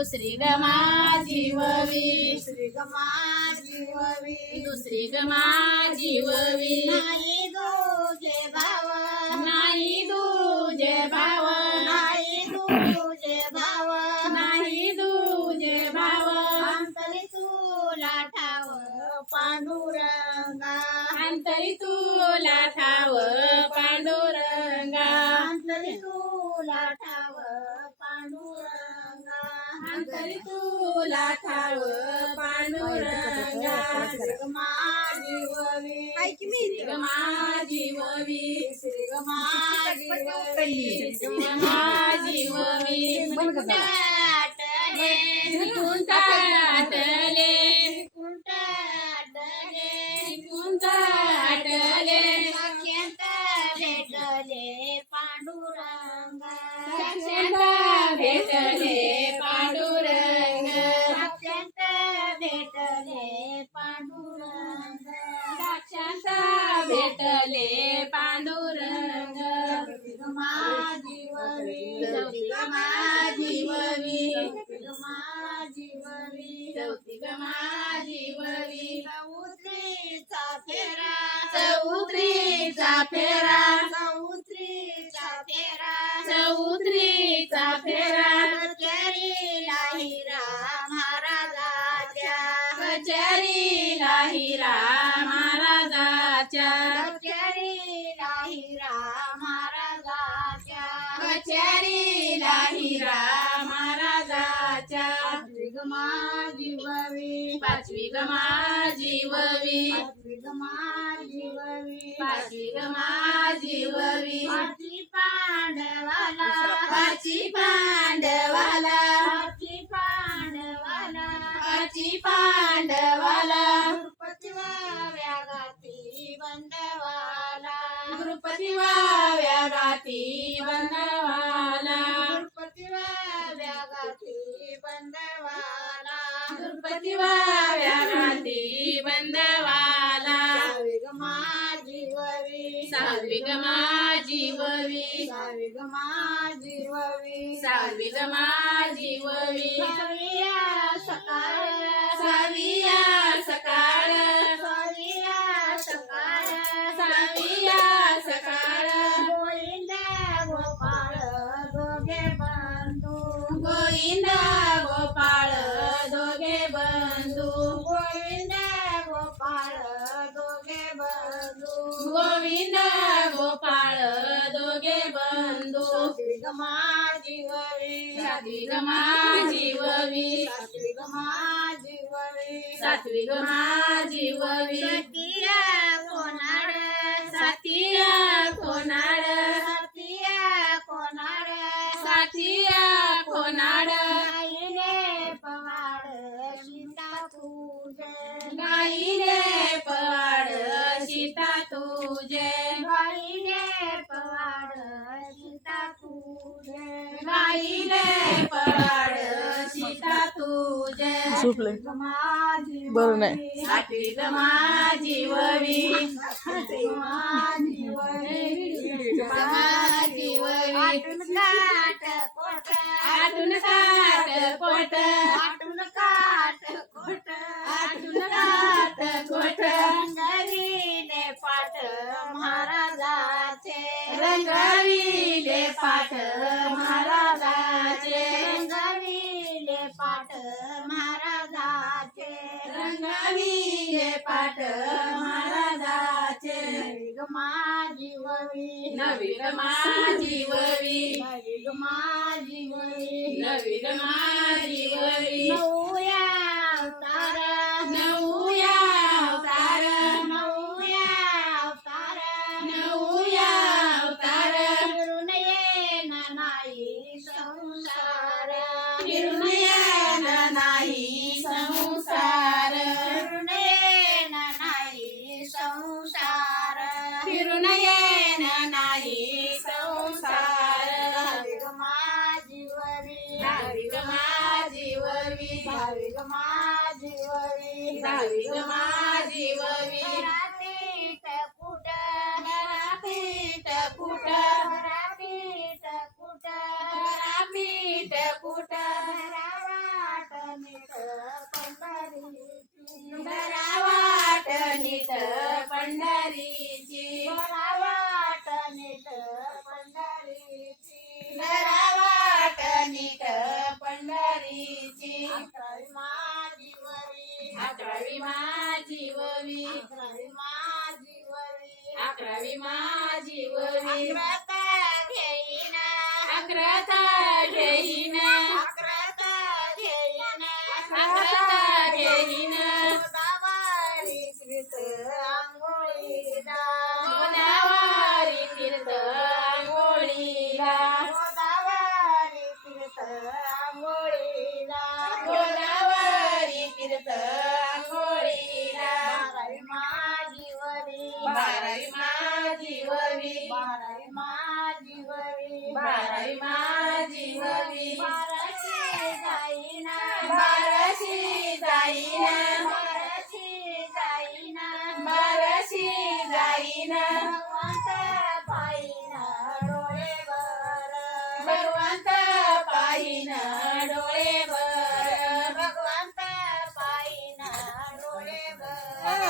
दुसरी ग माझी ववी दुसरी ग माझी ववी दुसरी ग माझी ववी नाही तुझे भाव नाही तुझे भाव नाही तुझे भाव नाही तुझे भाव अंतरी तुला ठाव पांडुरंगा अंतरी तुला ठाव पांडुरंगा अंतरी तुला ठाव पांडुरंगा अंतरी तुला ठाव पांडुरंगा माझी ववी श्री ग माझी ववी श्री ग माझी ववी श्री ग माझी ववी कुंटाटले कुंटाटले कुंटाटले कुंटाटले साक्षात भेटले पांडुरंगा साक्षात भेटले पांडुरंग साक्षात भेटले पांडुरंगा साक्षात भेटले पांडुरंग माझी ववी चौथी ग माझी ववी माझी ववी चौथी ग माझी ववी चौत्रीचा फेरा चौत्रीचा फेरा चौत्रीचा फेरा चौत्रीचा फेरा कचेरीला हिरा महाराजाच्या कचेरीला हिरा महाराजाच्या कचेरीला हिरा महाराजाच्या कचेरीला हिरा महाराजाच्या पाचवी ग माझी ववी पाचवी ग माझी ववी पाचवी ग माझी ववी पाचवी ग माझी ववी पाची पांडवाला पाची पांडवाला पाची पांडवाला पाची पांडवाला गणपती व्यागाती बंदवाला गुरुपती वाव्या गाती बंदवाला गणपती व्यागाती बंदवाला गुरुपती वाव्या गाती बंदवाला सावी ग माझी ववी सावी ग माझी ववी सावी ग माझी ववी सावी ग माझी ववी साविया सकाळ साविया सकाळ साविया सकाळ साविया सकाळ गोविंद गोपाळ दोघे बंधू गोविंद गोपाळ दोघे बंधू गोविंद गोपाळ दोघे बंधू गोविंद गोपाळ दोघे बंधू सात्विक ग माझी ववी सात्विक माझी ववी सात्विक ग माझी ववी सात्विक माझी ववी सतिया कोणाड सातिया कोणाड सतिया कोणाड सातिया कोणाड गाईने पवाड सीता तुझे गाईने पवाड सीता तुझे गाईने पवाड सीता तुझे गाईने पवाड सीता तुझे झोपले माझी बरं नाही सात्विक माझी ववी माझी ववी माझी ववी आटून काट कोट आटून काट पोट आटून काट कोट आटून काट कोट रंगविले पाठ महाराजाचे रंगविले पाठ महाराजाचे रंगविले पाठ महाराजाचे रंगविले पाठ महाराजाचे ग माझी ववी नवी ग माझी ववी नवी ग माझी ववी नवी ग माझी ववी नऊया अवतार नऊया अवतार नऊया अवतार नऊया अवतार फिरून येण नाही संसार फिरून येणं नाही संसार फिरून येण नाही संसार फिरून येणं नाही संसार नवी ग माझी ववी नवी ग माझी ववी अकरावी माझी वरी 11वी माझी वरी अकराता घेईना अकराता घेईन अकराता घेईना अकराता घेईन गोदावरी तीर्थ आंघोळीला गोदावरी तीर्थ आंघोळीला गोदावरी तीर्थ आंघोळीला गोदावरी तीर्थ आंघोळीला 12वी माझी वरी 12वी माझी वरी 12वी माझी वरी 12वी माझी वरी बाराशे जाईना बाराशी जाईन बाराशे जाईना बाराशी जाईन भगवंत पाहिना डोळेवर भगवंत पाहिन डोळेवर भगवंत पाहिना डोळेवर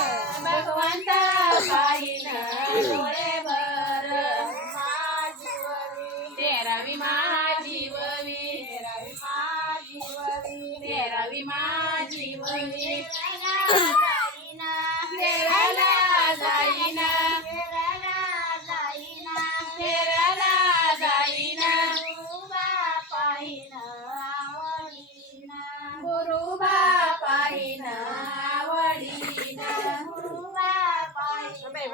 भगवंत पाहिन डोळेवर माझी वरी 13वी माझी वरी 13वी माझी वरी 13वी माझी वरी जाईना केरळला जाईन केरळला जाईना केरळला जाईन गुरुबा पाहिना आवडीना गुरुबा पाहिन आवडीन गुरुबा पाहिना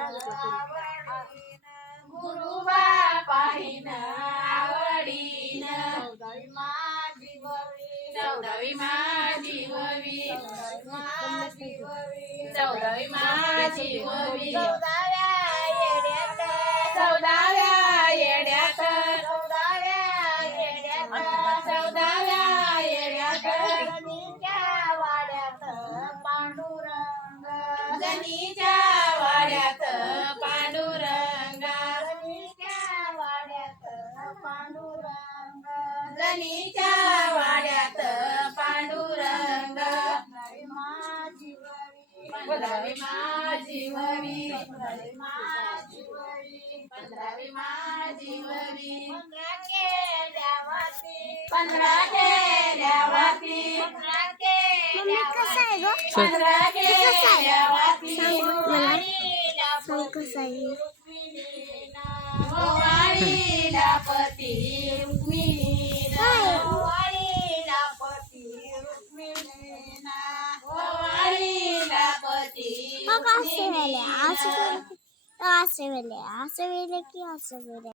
आवडीना गुरुबा पाहिन आवडीन 14वी माझी वरी 14वी माझी वरी 14वी माझी वरी 14वी माझी वरी 14व्या येड्यात 14व्या येड्यात 14व्या येड्यात 14व्या येड्यात गणीच्या वाड्यात पांडुरंग गणीच्या वाड्यात पांडुरंग गणीच्या वाड्यात पांडुरंग गणीच्या वाड्यात पांडुरंग 15वी माझी वरी 15वी माझी वरी 15वी माझी वरी 15वी माझी वरी 15 केल्यावरती 15 केल्यावरती 15 केल्यावरती 15 केल्यावरती रुक्मिणीला गोवाळीला पती रुक्मिणीला गोवाळीला पती रुक्मिणीला गोवाळीला पती असं वेळे असं वेळे की असं वेळे